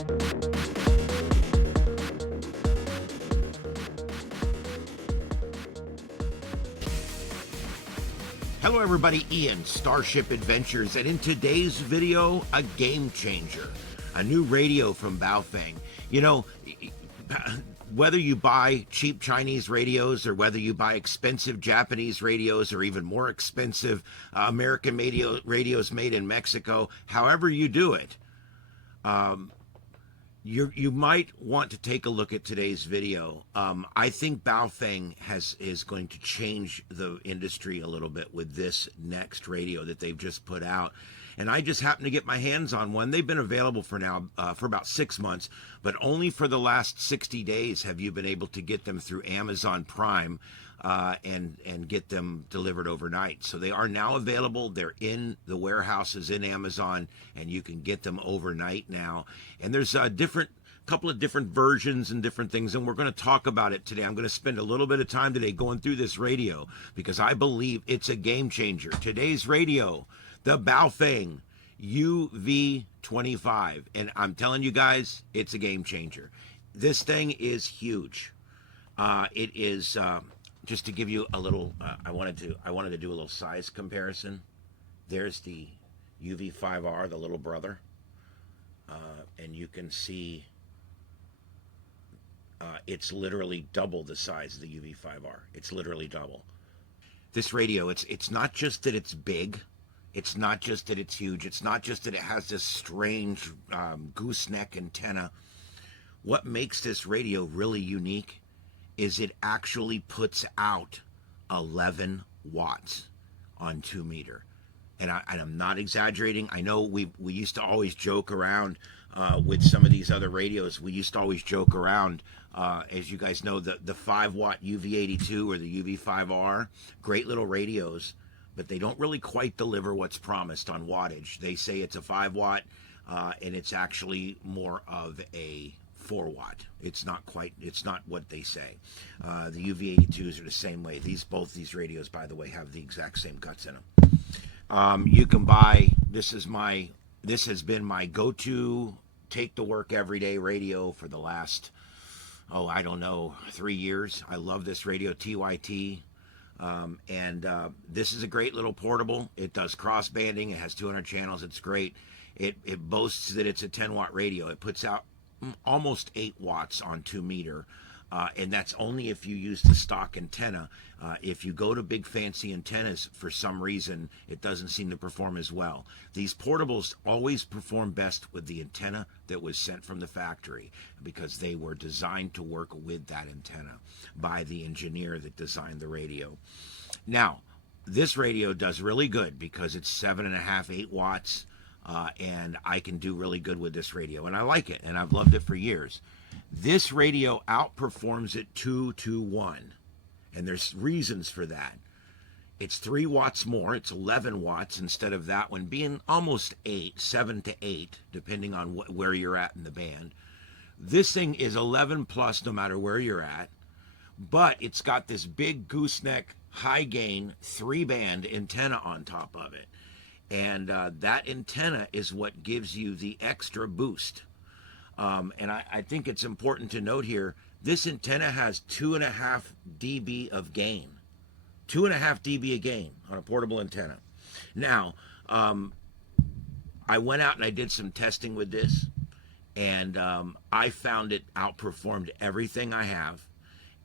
Hello everybody, Ian, Starship Adventures, and in today's video, a game changer. A new radio from Baofeng. You know, whether you buy cheap Chinese radios or whether you buy expensive Japanese radios or even more expensive American radios made in Mexico, however you do it, you might want to take a look at today's video. I think Baofeng is going to change the industry a little bit with this next radio that they've just put out. And I just happened to get my hands on one. They've been available for about 6 months, but only for the last 60 days have you been able to get them through Amazon Prime and get them delivered overnight. So they are now available. They're in the warehouses in Amazon, and you can get them overnight now. And there's a couple of different versions and different things, and we're going to talk about it today. I'm going to spend a little bit of time today going through this radio because I believe it's a game changer. Today's radio, the Baofeng UV-25, and I'm telling you guys, it's a game changer. This thing is huge. It is just to give you a little. I wanted to do a little size comparison. There's the UV-5R, the little brother, and you can see it's literally double the size of the UV-5R. It's literally double. This radio, it's not just that it's big. It's not just that it's huge. It's not just that it has this strange gooseneck antenna. What makes this radio really unique is it actually puts out 11 watts on 2 meter. And I'm not exaggerating. I know we used to always joke around with some of these other radios. We used to always joke around, as you guys know, the 5-watt UV-82 or the UV-5R, great little radios, but they don't really quite deliver what's promised on wattage. They say it's a 5-watt, and it's actually more of a 4-watt. It's not what they say. The UV-82s are the same way. Both these radios, by the way, have the exact same guts in them. You can buy, this has been my go-to take to work everyday radio for the last, I don't know, 3 years. I love this radio, TYT. This is a great little portable. It does cross banding. It has 200 channels. It's great. It boasts that it's a 10-watt radio. It puts out almost 8 watts on 2 meter. And that's only if you use the stock antenna. If you go to big fancy antennas, for some reason, it doesn't seem to perform as well. These portables always perform best with the antenna that was sent from the factory because they were designed to work with that antenna by the engineer that designed the radio. Now, this radio does really good because it's 7.5, 8 watts, and I can do really good with this radio. And I like it, and I've loved it for years. This radio outperforms it 2-to-1, and there's reasons for that. It's 3 watts more. It's 11 watts instead of that one being almost 7 to 8, depending on where you're at in the band. This thing is 11 plus no matter where you're at, but it's got this big gooseneck, high gain, 3-band antenna on top of it. And that antenna is what gives you the extra boost. And I think it's important to note here, this antenna has 2.5 dB of gain. 2.5 dB of gain on a portable antenna. Now, I went out and I did some testing with this, and I found it outperformed everything I have.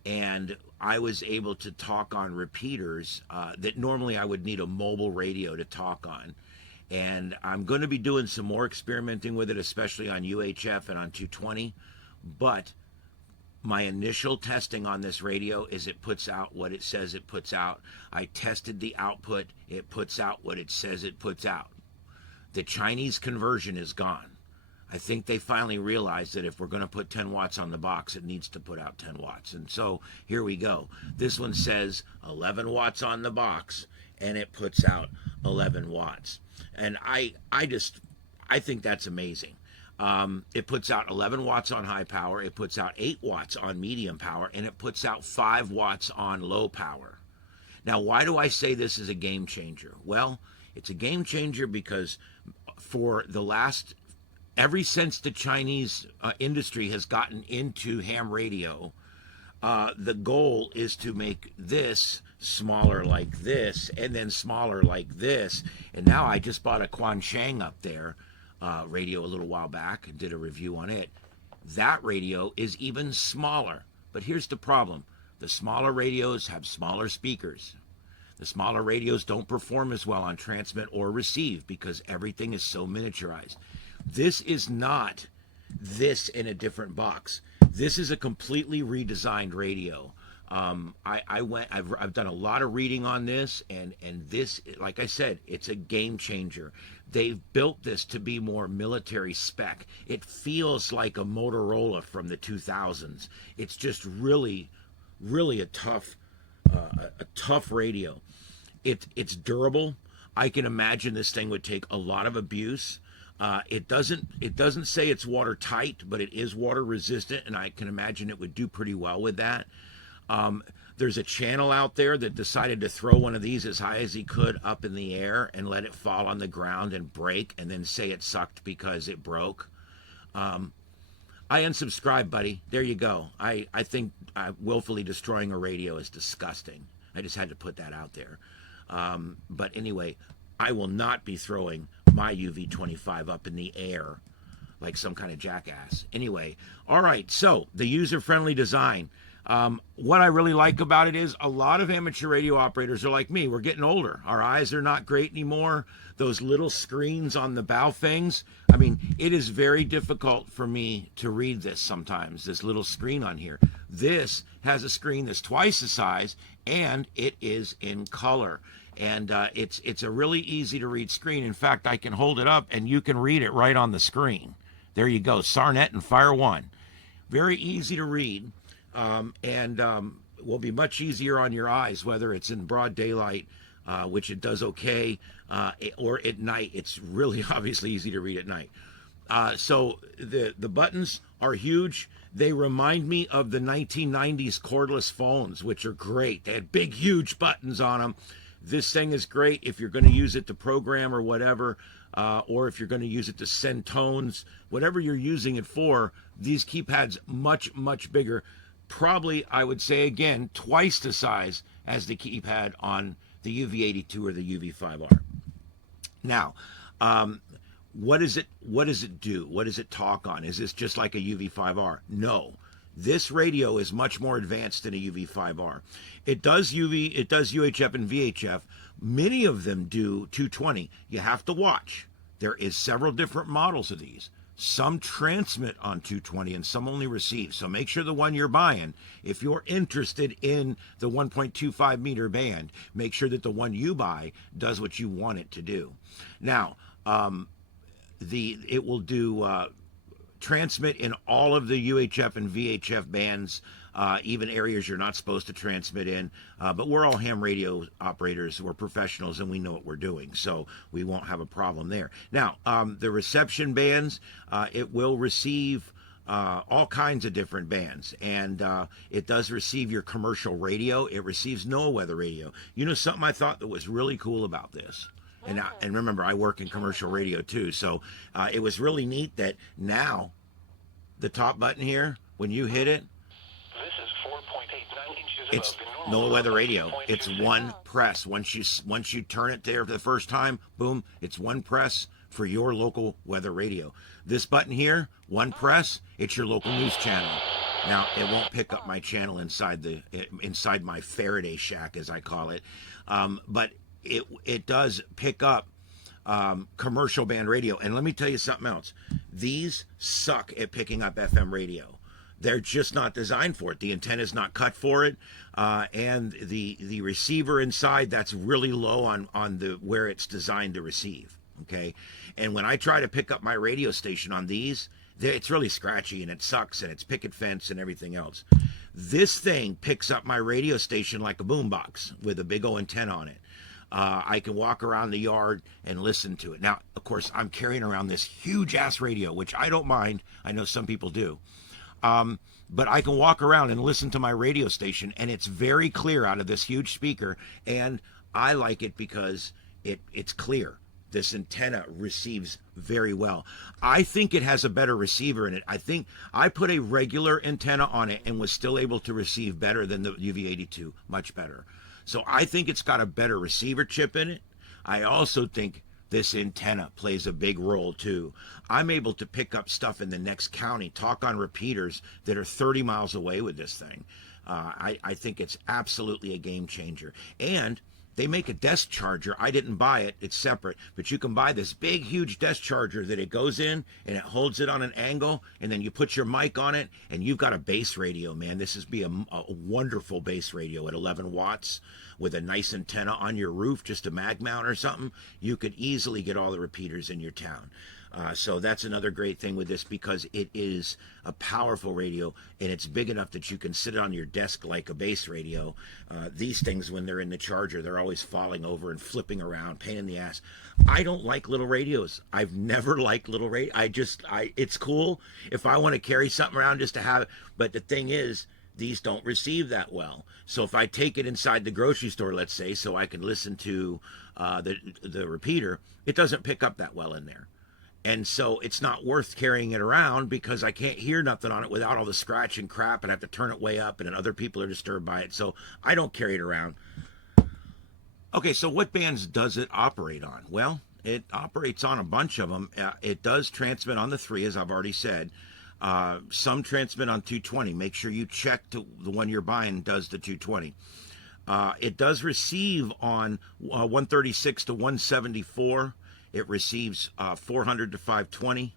And I was able to talk on repeaters that normally I would need a mobile radio to talk on. And I'm going to be doing some more experimenting with it, especially on UHF and on 220. But my initial testing on this radio is it puts out what it says it puts out. I tested the output. It puts out what it says it puts out. The Chinese conversion is gone. I think they finally realized that if we're going to put 10 watts on the box, it needs to put out 10 watts. And so here we go. This one says 11 watts on the box, and it puts out 11 watts. And I think that's amazing. It puts out 11 watts on high power, it puts out 8 watts on medium power, and it puts out 5 watts on low power. Now, why do I say this is a game changer? Well, it's a game changer because for the last ever since the Chinese industry has gotten into ham radio, the goal is to make this smaller like this, and then smaller like this. And now I just bought a Quan Shang up there radio a little while back and did a review on it. That radio is even smaller. But here's the problem. The smaller radios have smaller speakers. The smaller radios don't perform as well on transmit or receive because everything is so miniaturized. This is not this in a different box. This is a completely redesigned radio. I've done a lot of reading on this, and this, like I said, it's a game changer. They've built this to be more military spec. It feels like a Motorola from the 2000s. It's just really, really a tough radio. It's durable. I can imagine this thing would take a lot of abuse. It doesn't say it's watertight, but it is water resistant, and I can imagine it would do pretty well with that. There's a channel out there that decided to throw one of these as high as he could up in the air and let it fall on the ground and break, and then say it sucked because it broke. I unsubscribe, buddy. There you go. I think willfully destroying a radio is disgusting. I just had to put that out there. But anyway, I will not be throwing my UV-25 up in the air like some kind of jackass. Anyway, all right, so the user-friendly design. What I really like about it is a lot of amateur radio operators are like me. We're getting older. Our eyes are not great anymore. Those little screens on the Baofengs, I mean, it is very difficult for me to read this sometimes, this little screen on here. This has a screen that's twice the size, and it is in color. And it's a really easy to read screen. In fact, I can hold it up and you can read it right on the screen. There you go, SARnet and Fire 1. Very easy to read, and will be much easier on your eyes, whether it's in broad daylight, which it does okay, or at night. It's really obviously easy to read at night. So the buttons are huge. They remind me of the 1990s cordless phones, which are great. They had big, huge buttons on them. This thing is great if you're going to use it to program or whatever, or if you're going to use it to send tones, whatever you're using it for. These keypads much, much bigger. Probably, I would say again, twice the size as the keypad on the UV-82 or the UV-5R. Now, what does it do? What does it talk on? Is this just like a UV-5R? No. This radio is much more advanced than a UV-5R. It does UHF and VHF. Many of them do 220. You have to watch. There is several different models of these. Some transmit on 220 and some only receive. So make sure the one you're buying, if you're interested in the 1.25 meter band, make sure that the one you buy does what you want it to do. Now, it will do transmit in all of the UHF and VHF bands, even areas you're not supposed to transmit in. But we're all ham radio operators. We're professionals and we know what we're doing, so we won't have a problem there. Now, the reception bands, it will receive all kinds of different bands, and it does receive your commercial radio. It receives NOAA weather radio. You know something I thought that was really cool about this? And remember, I work in commercial radio too, so it was really neat that now the top button here, when you hit it, this is 4.89 inches it's NOAA weather radio. It's one press. Once you turn it there for the first time, boom, it's one press for your local weather radio. This button here, one press, it's your local news channel. Now, it won't pick up my channel inside my Faraday shack, as I call it, but it does pick up commercial band radio. And let me tell you something else. These suck at picking up FM radio. They're just not designed for it. The antenna is not cut for it, and the receiver inside, that's really low on the where it's designed to receive. Okay, and when I try to pick up my radio station on these, it's really scratchy and it sucks and it's picket fence and everything else. This thing picks up my radio station like a boombox with a big old antenna on it. I can walk around the yard and listen to it. Now, of course, I'm carrying around this huge-ass radio, which I don't mind. I know some people do. But I can walk around and listen to my radio station, and it's very clear out of this huge speaker, and I like it because it's clear. this antenna receives very well. I think it has a better receiver in it. I think I put a regular antenna on it and was still able to receive better than the UV-82, much better. So I think it's got a better receiver chip in it. I also think this antenna plays a big role too. I'm able to pick up stuff in the next county, talk on repeaters that are 30 miles away with this thing. I think it's absolutely a game changer. And they make a desk charger. I didn't buy it. It's separate. But you can buy this big, huge desk charger that it goes in and it holds it on an angle. And then you put your mic on it and you've got a base radio, man. This is a wonderful base radio at 11 watts with a nice antenna on your roof, just a mag mount or something. You could easily get all the repeaters in your town. So that's another great thing with this, because it is a powerful radio and it's big enough that you can sit it on your desk like a base radio. These things, when they're in the charger, they're always falling over and flipping around, pain in the ass. I don't like little radios. I've never liked little radio. It's cool if I want to carry something around just to have it. But the thing is, these don't receive that well. So if I take it inside the grocery store, let's say, so I can listen to the repeater, it doesn't pick up that well in there. And so it's not worth carrying it around, because I can't hear nothing on it without all the scratch and crap, and I have to turn it way up, and then other people are disturbed by it. So I don't carry it around. Okay, so what bands does it operate on? Well, it operates on a bunch of them. It does transmit on the 3, as I've already said. Some transmit on 220. Make sure you check the one you're buying does the 220. It does receive on 136 to 174. It receives 400 to 520.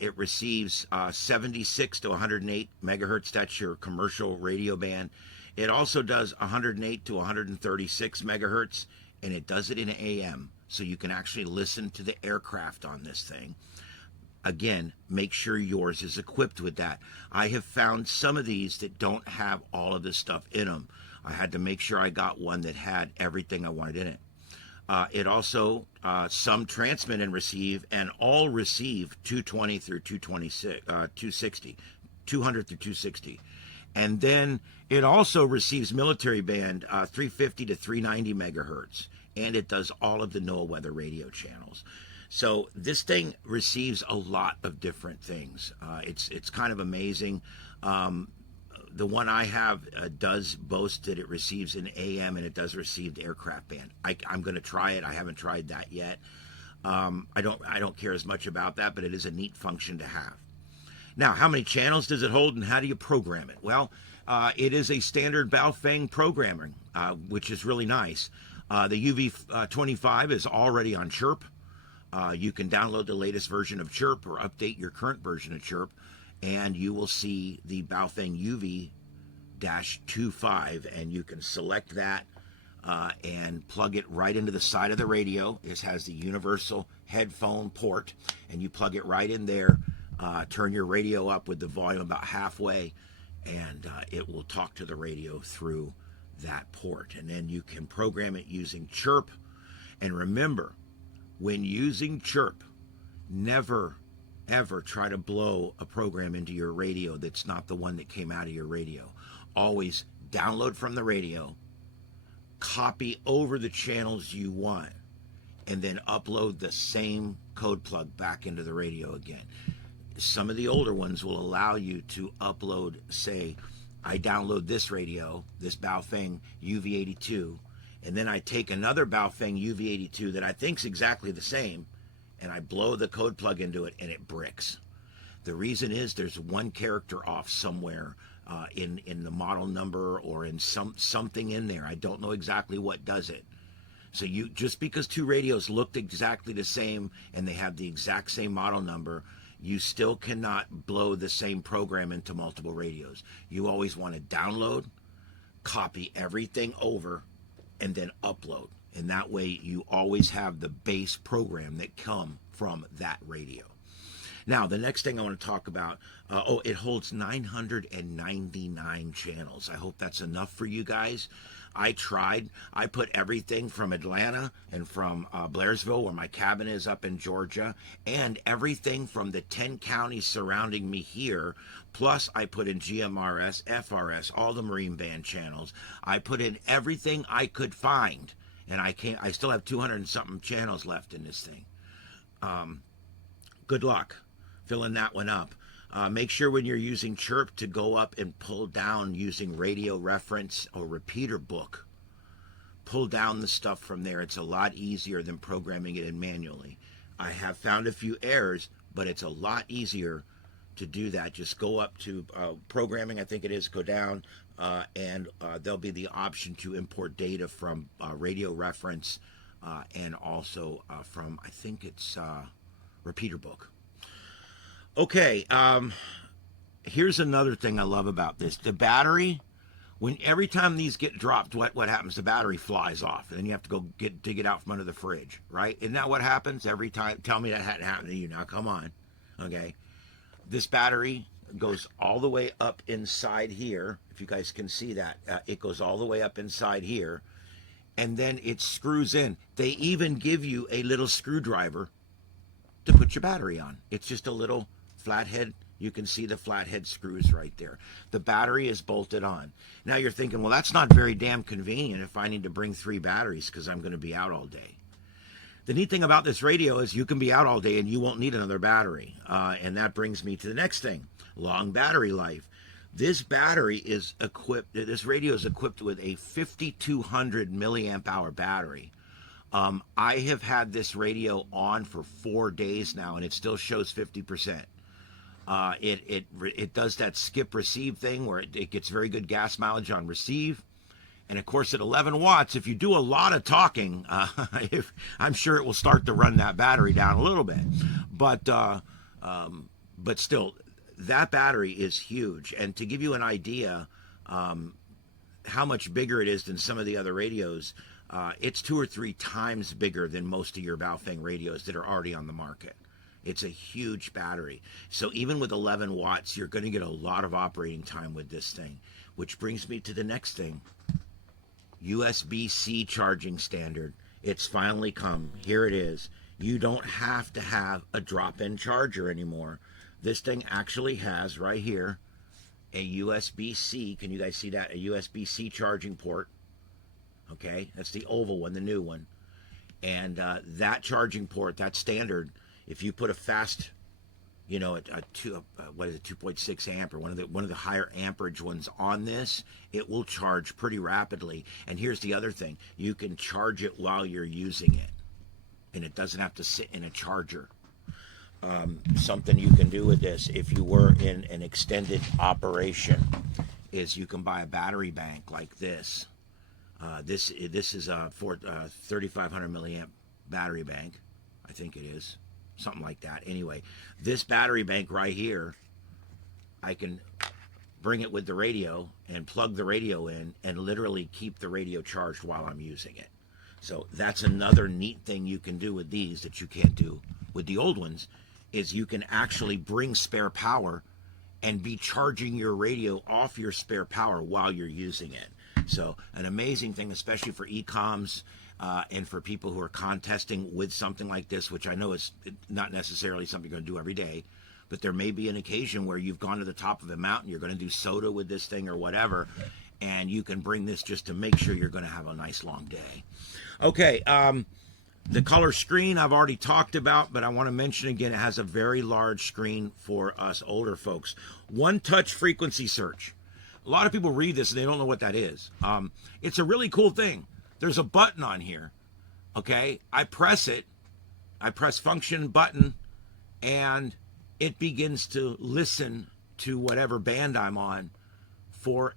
It receives 76 to 108 megahertz. That's your commercial radio band. It also does 108 to 136 megahertz, and it does it in AM, so you can actually listen to the aircraft on this thing. Again, make sure yours is equipped with that. I have found some of these that don't have all of this stuff in them. I had to make sure I got one that had everything I wanted in it. It also, some transmit and receive, and all receive 220 through 260, 200 through 260. And then it also receives military band 350 to 390 megahertz. And it does all of the NOAA weather radio channels. So this thing receives a lot of different things. It's kind of amazing. The one I have does boast that it receives an AM, and it does receive the aircraft band. I'm going to try it. I haven't tried that yet. I don't care as much about that, but it is a neat function to have. Now, how many channels does it hold, and how do you program it? Well, it is a standard Baofeng programming, which is really nice. The UV-25 is already on Chirp. You can download the latest version of Chirp or update your current version of Chirp, and you will see the Baofeng UV-25, and you can select that and plug it right into the side of the radio. This has the universal headphone port, and you plug it right in there. Turn your radio up with the volume about halfway, and it will talk to the radio through that port. And then you can program it using Chirp. And remember, when using Chirp, never ever try to blow a program into your radio that's not the one that came out of your radio. Always download from the radio, copy over the channels you want, and then upload the same code plug back into the radio again. Some of the older ones will allow you to upload, say, I download this radio, this Baofeng UV-82, and then I take another Baofeng UV-82 that I think's exactly the same, and I blow the code plug into it, and it bricks. The reason is there's one character off somewhere in the model number, or in something in there. I don't know exactly what does it. So you, just because two radios looked exactly the same and they have the exact same model number, you still cannot blow the same program into multiple radios. You always want to download, copy everything over, and then upload. And that way you always have the base program that come from that radio. Now, the next thing I want to talk about, it holds 999 channels. I hope that's enough for you guys. I tried. I put everything from Atlanta and from Blairsville, where my cabin is up in Georgia, and everything from the 10 counties surrounding me here. Plus, I put in GMRS, FRS, all the Marine Band channels. I put in everything I could find, and I still have 200 and something channels left in this thing. Good luck filling that one up. Make sure when you're using Chirp to go up and pull down using radio reference or repeater book. Pull down the stuff from there. It's a lot easier than programming it in manually. I have found a few errors, but it's a lot easier to do that. Just go up to programming, I think it is, go down, and there'll be the option to import data from radio reference and also from, I think it's repeater book. Okay, here's another thing I love about this. The battery, every time these get dropped, what happens? The battery flies off, and then you have to go dig it out from under the fridge, right? Isn't that what happens every time? Tell me that hadn't happened to you now. Come on, okay? This battery goes all the way up inside here. If you guys can see that, it goes all the way up inside here, and then it screws in. They even give you a little screwdriver to put your battery on. It's just a little flathead. You can see the flathead screws right there. The battery is bolted on. Now you're thinking, well, that's not very damn convenient if I need to bring 3 batteries because I'm going to be out all day. The neat thing about this radio is you can be out all day and you won't need another battery. And that brings me to the next thing, long battery life. This battery is equipped, this radio is equipped with a 5,200 milliamp hour battery. I have had this radio on for 4 days now and it still shows 50%. It does that skip receive thing where it gets very good gas mileage on receive. And of course at 11 watts, if you do a lot of talking, I'm sure it will start to run that battery down a little bit. But still, that battery is huge. And to give you an idea how much bigger it is than some of the other radios, it's 2 or 3 times bigger than most of your Baofeng radios that are already on the market. It's a huge battery. So even with 11 watts, you're going to get a lot of operating time with this thing. Which brings me to the next thing. USB-C charging standard. It's finally come. Here it is. You don't have to have a drop-in charger anymore. This thing actually has, right here, a USB-C. Can you guys see that? A USB-C charging port. Okay, that's the oval one, the new one. And that charging port, that standard, if you put a fast, you know, what is it, 2.6 amp or one of the higher amperage ones on this, it will charge pretty rapidly. And here's the other thing: you can charge it while you're using it, and it doesn't have to sit in a charger. Something you can do with this, if you were in an extended operation, is you can buy a battery bank like this. This is a 3,500 milliamp battery bank, I think it is. Something like that. Anyway, this battery bank right here, I can bring it with the radio and plug the radio in and literally keep the radio charged while I'm using it. So that's another neat thing you can do with these that you can't do with the old ones, is you can actually bring spare power and be charging your radio off your spare power while you're using it. So an amazing thing, especially for e-coms, and for people who are contesting with something like this, which I know is not necessarily something you're going to do every day, but there may be an occasion where you've gone to the top of a mountain, you're going to do soda with this thing or whatever, and you can bring this just to make sure you're going to have a nice long day. Okay, the color screen I've already talked about, but I want to mention again, it has a very large screen for us older folks. One-touch frequency search. A lot of people read this and they don't know what that is. It's a really cool thing. There's a button on here, okay? I press it, I press function button, and it begins to listen to whatever band I'm on for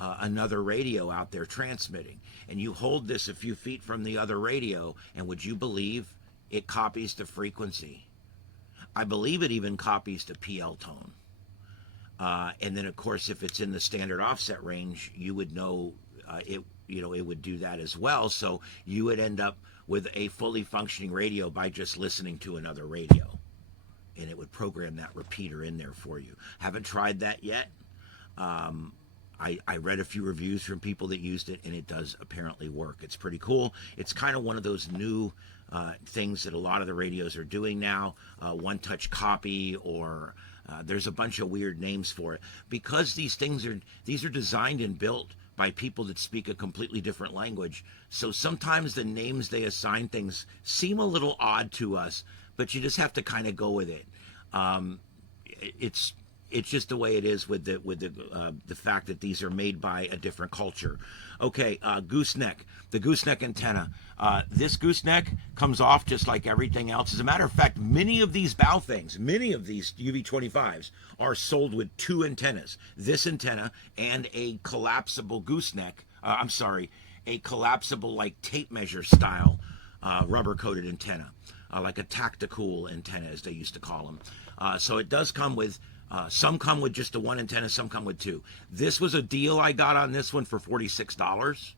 another radio out there transmitting. And you hold this a few feet from the other radio, and would you believe it copies the frequency? I believe it even copies the PL tone. And then, of course, if it's in the standard offset range, you would know it would do that as well. So you would end up with a fully functioning radio by just listening to another radio. And it would program that repeater in there for you. Haven't tried that yet. I read a few reviews from people that used it, and it does apparently work. It's pretty cool. It's kind of one of those new things that a lot of the radios are doing now. One-touch copy, or there's a bunch of weird names for it. Because these are designed and built by people that speak a completely different language. So sometimes the names they assign things seem a little odd to us, but you just have to kind of go with it. It's just the way it is with the fact that these are made by a different culture. Okay, gooseneck, the gooseneck antenna. This gooseneck comes off just like everything else. As a matter of fact, many of these Baofengs, many of these UV-25s are sold with two antennas. This antenna and a collapsible gooseneck. A collapsible like tape measure style rubber coated antenna, like a tactical antenna as they used to call them. So it does come with. Some come with just the one antenna, some come with two. This was a deal I got on this one for $46.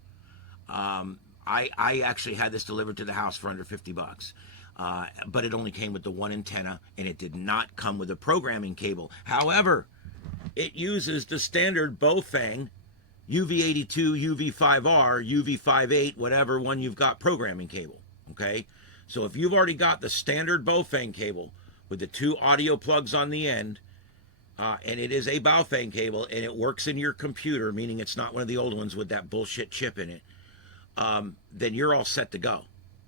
I actually had this delivered to the house for under 50 bucks. But it only came with the one antenna, and it did not come with a programming cable. However, it uses the standard Baofeng UV-82, UV-5R, UV-58, whatever one you've got programming cable. Okay? So if you've already got the standard Baofeng cable with the two audio plugs on the end, and it is a Baofeng cable, and it works in your computer, meaning it's not one of the old ones with that bullshit chip in it, then you're all set to go.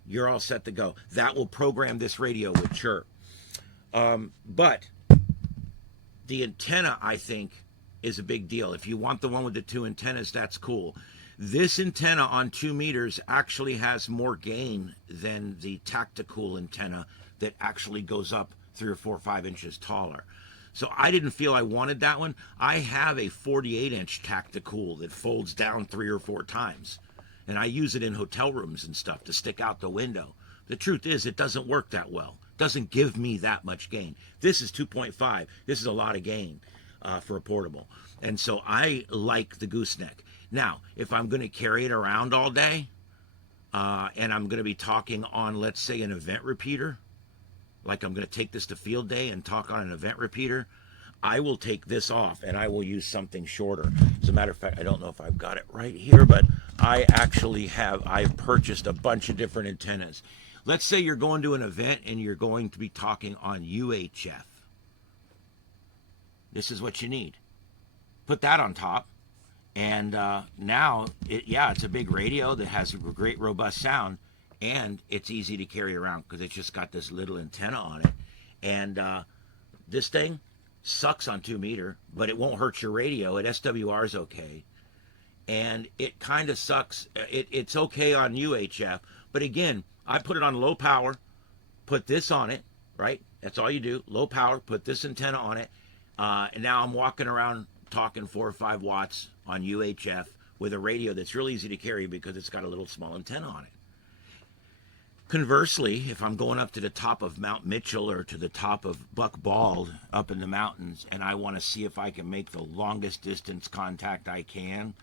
You're all set to go. That will program this radio with chirp. But the antenna, I think, is a big deal. If you want the one with the two antennas, that's cool. This antenna on 2 meters actually has more gain than the tactical antenna that actually goes up 3 or 4 or 5 inches taller. So I didn't feel I wanted that one. I have a 48-inch tactical that folds down 3 or 4 times. And I use it in hotel rooms and stuff to stick out the window. The truth is, it doesn't work that well. It doesn't give me that much gain. This is 2.5. This is a lot of gain for a portable. And so I like the gooseneck. Now, if I'm going to carry it around all day, and I'm going to be talking on, let's say, an event repeater, like I'm going to take this to field day and talk on an event repeater, I will take this off and I will use something shorter. As a matter of fact, I don't know if I've got it right here, but I've purchased a bunch of different antennas. Let's say you're going to an event and you're going to be talking on UHF. This is what you need. Put that on top. And now, it's a big radio that has a great, robust sound. And it's easy to carry around because it's just got this little antenna on it. And this thing sucks on 2 meter, but it won't hurt your radio. At SWR is okay. And it kind of sucks. It's okay on UHF. But again, I put it on low power, put this on it, right? That's all you do. Low power, put this antenna on it. And now I'm walking around talking 4 or 5 watts on UHF with a radio that's real easy to carry because it's got a little small antenna on it. Conversely, if I'm going up to the top of Mount Mitchell or to the top of Buck Bald up in the mountains and I want to see if I can make the longest distance contact I can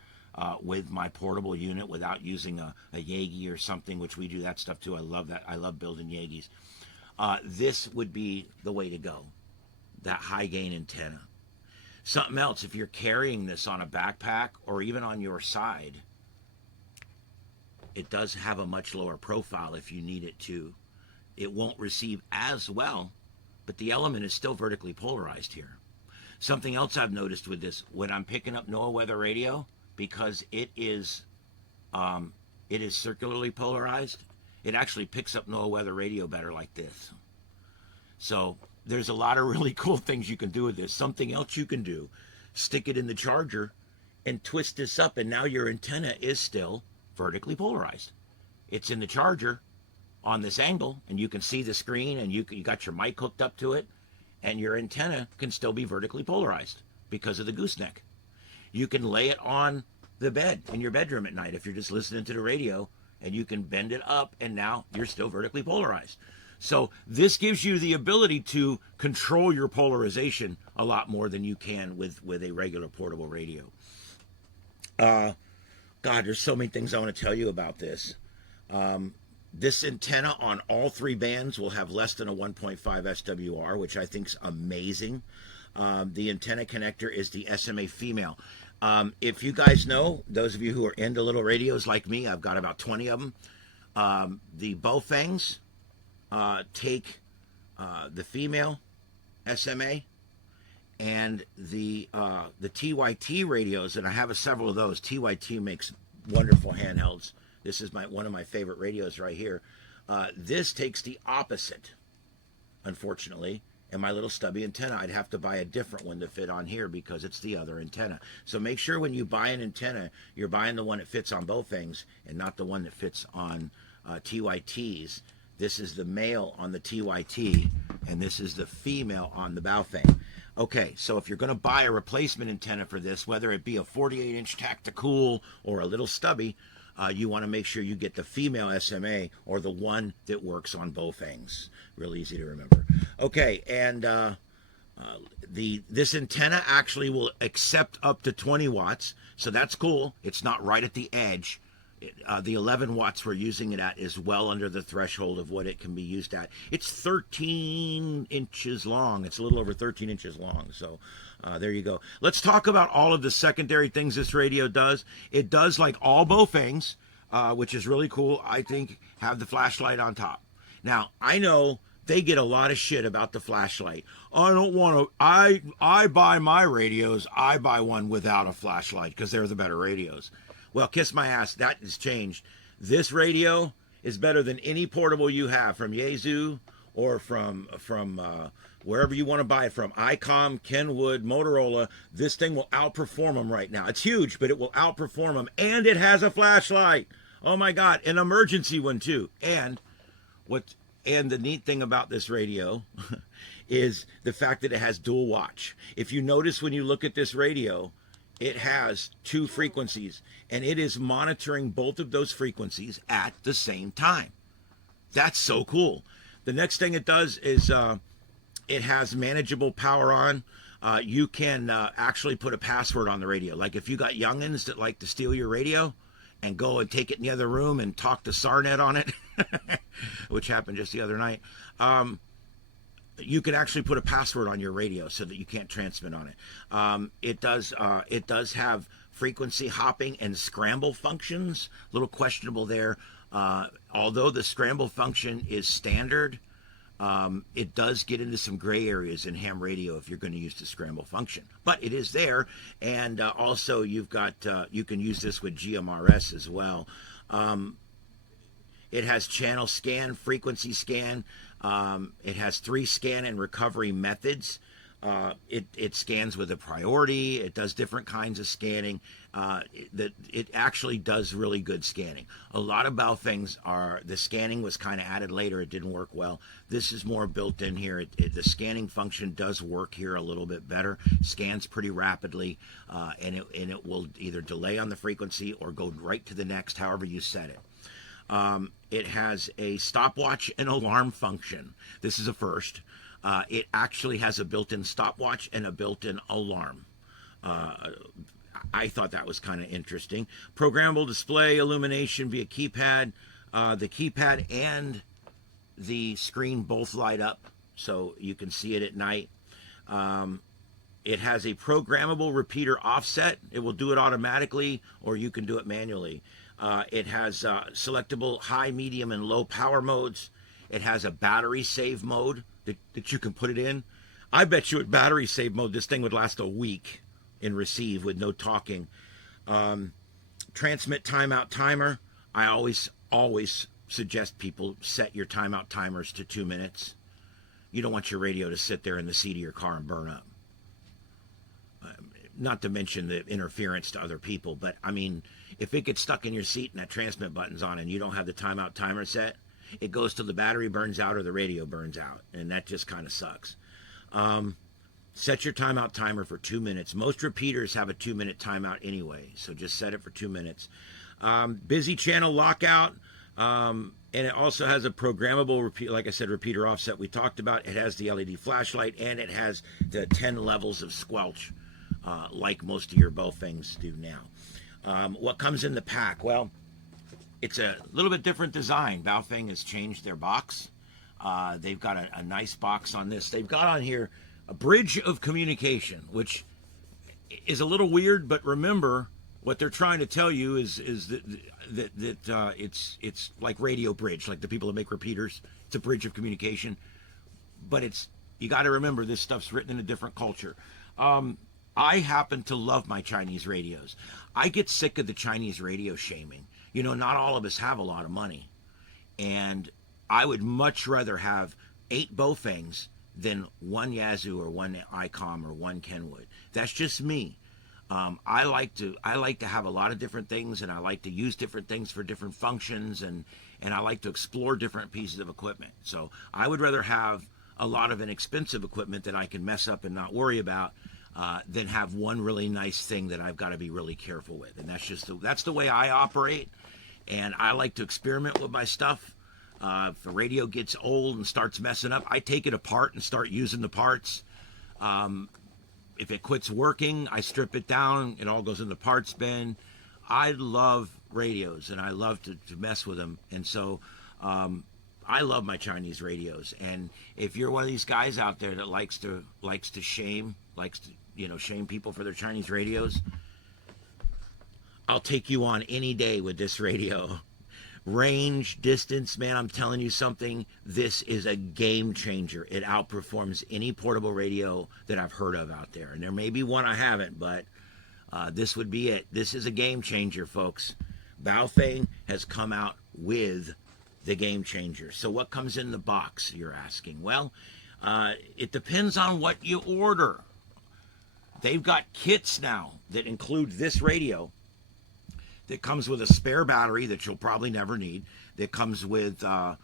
with my portable unit without using a Yagi or something, which we do that stuff too. I love that. I love building Yagis. This would be the way to go, that high gain antenna. Something else, if you're carrying this on a backpack or even on your side, it does have a much lower profile if you need it to. It won't receive as well, but the element is still vertically polarized here. Something else I've noticed with this, when I'm picking up NOAA weather radio, because it is circularly polarized, it actually picks up NOAA weather radio better like this. So there's a lot of really cool things you can do with this. Something else you can do, stick it in the charger and twist this up, and now your antenna is still vertically polarized. It's in the charger on this angle, and you can see the screen, and you got your mic hooked up to it, and your antenna can still be vertically polarized because of the gooseneck. You can lay it on the bed in your bedroom at night if you're just listening to the radio, and you can bend it up, and now you're still vertically polarized. So this gives you the ability to control your polarization a lot more than you can with a regular portable radio. God, there's so many things I want to tell you about this. This antenna on all 3 bands will have less than a 1.5 SWR, which I think is amazing. The antenna connector is the SMA female. If you guys know, those of you who are into little radios like me, I've got about 20 of them. The Baofengs take the female SMA, And the TYT radios, and I have several of those. TYT makes wonderful handhelds. This is one of my favorite radios right here. This takes the opposite, unfortunately. And my little stubby antenna, I'd have to buy a different one to fit on here because it's the other antenna. So make sure when you buy an antenna, you're buying the one that fits on Baofengs and not the one that fits on TYTs. This is the male on the TYT, and this is the female on the Baofeng. Okay, so if you're going to buy a replacement antenna for this, whether it be a 48-inch tactical or a little stubby, you want to make sure you get the female SMA or the one that works on Baofengs. Real easy to remember. Okay, and this antenna actually will accept up to 20 watts, so that's cool. It's not right at the edge. The 11 watts we're using it at is well under the threshold of what it can be used at. It's 13 inches long. It's a little over 13 inches long. So there you go. Let's talk about all of the secondary things this radio does. It does, like all Baofengs, which is really cool, I think, have the flashlight on top. Now, I know they get a lot of shit about the flashlight. I don't want to, I buy my radios, I buy one without a flashlight because they're the better radios. Well, kiss my ass, that has changed. This radio is better than any portable you have from Yaesu or from wherever you want to buy it from. ICOM, Kenwood, Motorola. This thing will outperform them right now. It's huge, but it will outperform them. And it has a flashlight. Oh my God, an emergency one too. And the neat thing about this radio is the fact that it has dual watch. If you notice when you look at this radio, it has two frequencies, and it is monitoring both of those frequencies at the same time. That's so cool. The next thing it does is it has manageable power on. You can actually put a password on the radio. Like if you got youngins that like to steal your radio and go and take it in the other room and talk to SARnet on it, which happened just the other night, you can actually put a password on your radio so that you can't transmit on it. It does have frequency hopping and scramble functions. A little questionable there. Although the scramble function is standard, it does get into some gray areas in ham radio if you're going to use the scramble function. But it is there, and also you've got you can use this with GMRS as well. It has channel scan, frequency scan. It has 3 scan and recovery methods. It scans with a priority. It does different kinds of scanning. It actually does really good scanning. A lot of Baofengs the scanning was kind of added later. It didn't work well. This is more built in here. The scanning function does work here a little bit better. Scans pretty rapidly, and it will either delay on the frequency or go right to the next, however you set it. It has a stopwatch and alarm function. This is a first. It actually has a built-in stopwatch and a built-in alarm. I thought that was kind of interesting. Programmable display illumination via keypad. The keypad and the screen both light up, so you can see it at night. It has a programmable repeater offset. It will do it automatically, or you can do it manually. It has selectable high, medium, and low power modes. It has a battery save mode that you can put it in. I bet you at battery save mode, this thing would last a week in receive with no talking. Transmit timeout timer. I always suggest people set your timeout timers to 2 minutes. You don't want your radio to sit there in the seat of your car and burn up. Not to mention the interference to other people, but I mean, if it gets stuck in your seat and that transmit button's on and you don't have the timeout timer set, it goes till the battery burns out or the radio burns out, and that just kind of sucks. Set your timeout timer for 2 minutes. Most repeaters have a 2-minute timeout anyway, so just set it for 2 minutes. Busy channel lockout, and it also has a programmable like I said, repeater offset we talked about. It has the LED flashlight, and it has the 10 levels of squelch, like most of your Baofengs do now. What comes in the pack? Well, it's a little bit different design. Baofeng has changed their box. They've got a nice box on this. They've got on here a bridge of communication, which is a little weird, but remember what they're trying to tell you is that it's like radio bridge, like the people that make repeaters. It's a bridge of communication, but it's You got to remember this stuff's written in a different culture. I happen to love my Chinese radios. I get sick of the Chinese radio shaming. You know, not all of us have a lot of money. And I would much rather have 8 Baofengs than 1 Yazoo or 1 ICOM or 1 Kenwood. That's just me. I like to have a lot of different things, and I like to use different things for different functions, and I like to explore different pieces of equipment. So I would rather have a lot of inexpensive equipment that I can mess up and not worry about, than have one really nice thing that I've got to be really careful with. And that's the way I operate. And I like to experiment with my stuff. If the radio gets old and starts messing up, I take it apart and start using the parts. If it quits working, I strip it down. It all goes in the parts bin. I love radios, and I love to mess with them. And so I love my Chinese radios. And if you're one of these guys out there that likes to shame people for their Chinese radios, I'll take you on any day with this radio. Range, distance, man, I'm telling you something. This is a game changer. It outperforms any portable radio that I've heard of out there. And there may be one I haven't, but this would be it. This is a game changer, folks. Baofeng has come out with the game changer. So what comes in the box, you're asking? Well, it depends on what you order. They've got kits now that include this radio, that comes with a spare battery that you'll probably never need. That comes with 2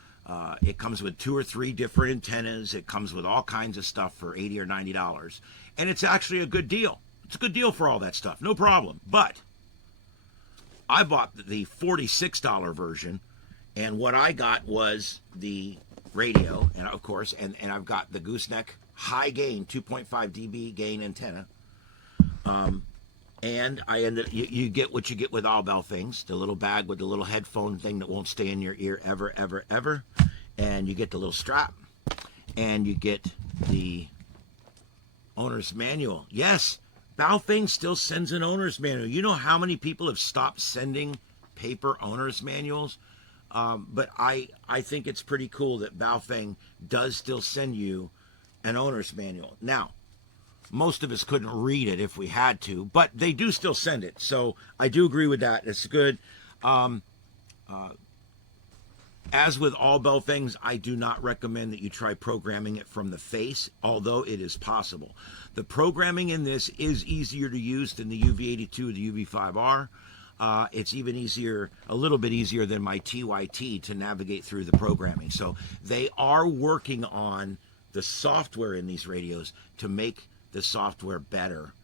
or 3 different antennas. It comes with all kinds of stuff for $80 or $90, and it's actually a good deal. It's a good deal for all that stuff, no problem. But I bought the $46 version, and what I got was the radio, and of course, and I've got the gooseneck high gain 2.5 dB gain antenna. And you get what you get with all Baofengs, the little bag with the little headphone thing that won't stay in your ear ever, ever, ever. And you get the little strap, and you get the owner's manual. Yes, Baofeng still sends an owner's manual. You know how many people have stopped sending paper owner's manuals? But I think it's pretty cool that Baofeng does still send you an owner's manual. Now, most of us couldn't read it if we had to, but they do still send it. So I do agree with that. It's good. As with all Baofengs, I do not recommend that you try programming it from the face, although it is possible. The programming in this is easier to use than the UV-82 or the UV-5R. It's even easier, a little bit easier than my TYT to navigate through the programming. So they are working on the software in these radios to make the software better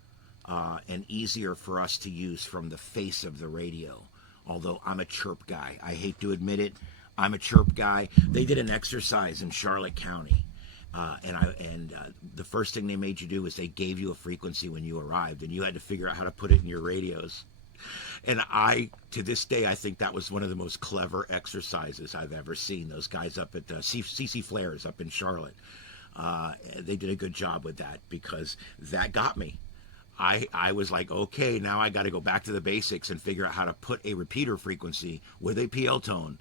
and easier for us to use from the face of the radio. Although I'm a chirp guy. I hate to admit it. I'm a chirp guy. They did an exercise in Charlotte County. The first thing they made you do was they gave you a frequency when you arrived, and you had to figure out how to put it in your radios. And to this day, I think that was one of the most clever exercises I've ever seen. Those guys up at CC Flares up in Charlotte. They did a good job with that, because that got me. I was like, okay, now I got to go back to the basics and figure out how to put a repeater frequency with a PL tone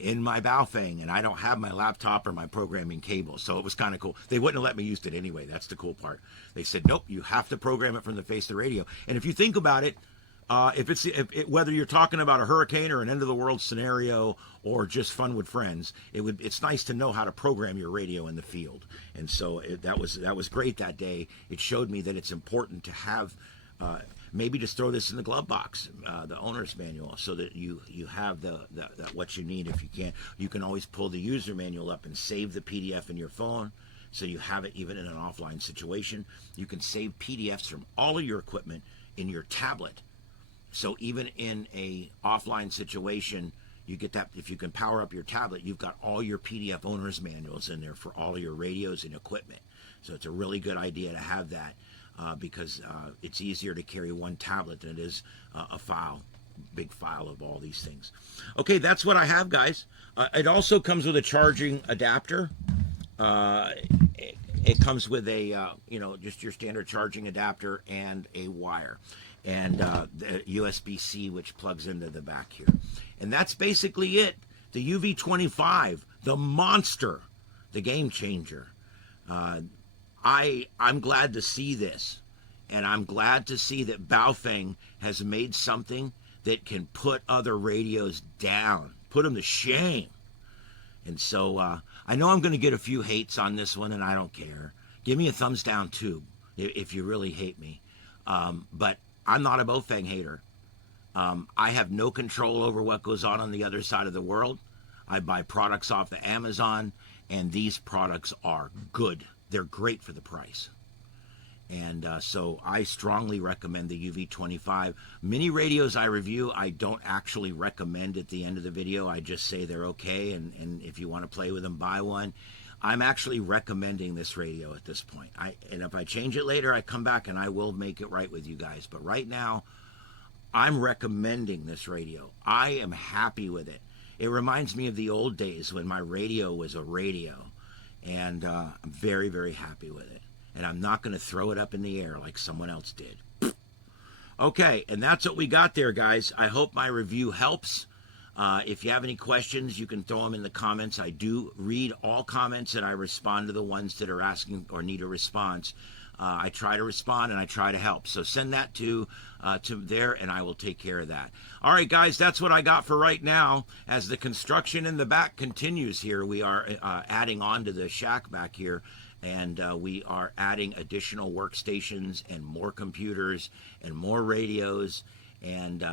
in my Baofeng, and I don't have my laptop or my programming cable, so it was kind of cool. They wouldn't have let me use it anyway. That's the cool part. They said, nope, you have to program it from the face of the radio. And if you think about it, whether you're talking about a hurricane or an end of the world scenario or just fun with friends, it's nice to know how to program your radio in the field. And so that was great that day. It showed me that it's important to have maybe just throw this in the glove box, the owner's manual, so that you have what you need. If you can't, you can always pull the user manual up and save the PDF in your phone, so you have it even in an offline situation. You can save PDFs from all of your equipment in your tablet. So even in a offline situation, you get that. If you can power up your tablet, you've got all your PDF owner's manuals in there for all of your radios and equipment. So it's a really good idea to have that, because it's easier to carry one tablet than it is a big file of all these things. Okay, that's what I have, guys. It also comes with a charging adapter. It comes with a, just your standard charging adapter and a wire. And the USB-C, which plugs into the back here. And that's basically it. The UV-25, the monster, the game changer. I'm glad to see this, and I'm glad to see that Baofeng has made something that can put other radios down, put them to shame. And so I know I'm going to get a few hates on this one, and I don't care. Give me a thumbs down too if you really hate me. But I'm not a Baofeng hater. I have no control over what goes on the other side of the world. I buy products off the Amazon, and these products are good. They're great for the price. And so I strongly recommend the UV-25. Mini radios I review, I don't actually recommend at the end of the video. I just say they're okay, and if you want to play with them, buy one. I'm actually recommending this radio at this point. And if I change it later, I come back and I will make it right with you guys. But right now, I'm recommending this radio. I am happy with it. It reminds me of the old days when my radio was a radio. And I'm very, very happy with it. And I'm not going to throw it up in the air like someone else did. Okay, and that's what we got there, guys. I hope my review helps. If you have any questions, you can throw them in the comments. I do read all comments, and I respond to the ones that are asking or need a response. I try to respond, and I try to help. So send that to there, and I will take care of that. All right, guys, that's what I got for right now. As the construction in the back continues here, we are adding on to the shack back here, and we are adding additional workstations and more computers and more radios, and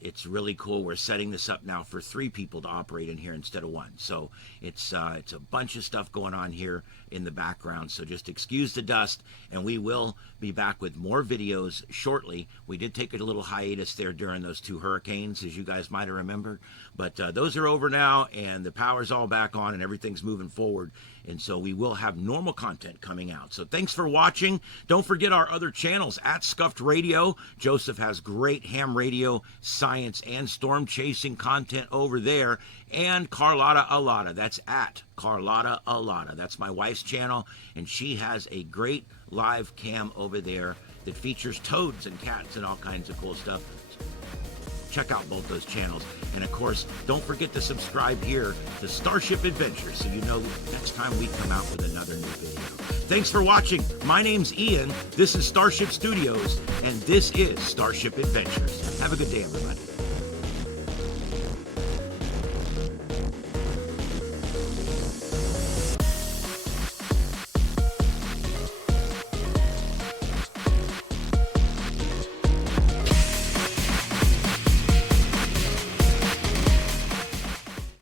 it's really cool. We're setting this up now for 3 people to operate in here instead of 1. So it's a bunch of stuff going on here in the background. So just excuse the dust, and we will be back with more videos shortly. We did take a little hiatus there during those 2 hurricanes, as you guys might have remembered. But those are over now, and the power's all back on, and everything's moving forward. And so we will have normal content coming out. So thanks for watching. Don't forget our other channels at Scuffed Radio. Joseph has great ham radio, science, and storm chasing content over there. And Carlotta Alada. That's at Carlotta Alada. That's my wife's channel. And she has a great live cam over there that features toads and cats and all kinds of cool stuff. Check out both those channels. And of course, don't forget to subscribe here to Starship Adventures so you know next time we come out with another new video. Thanks for watching. My name's Ian. This is Starship Studios, and this is Starship Adventures. Have a good day, everybody.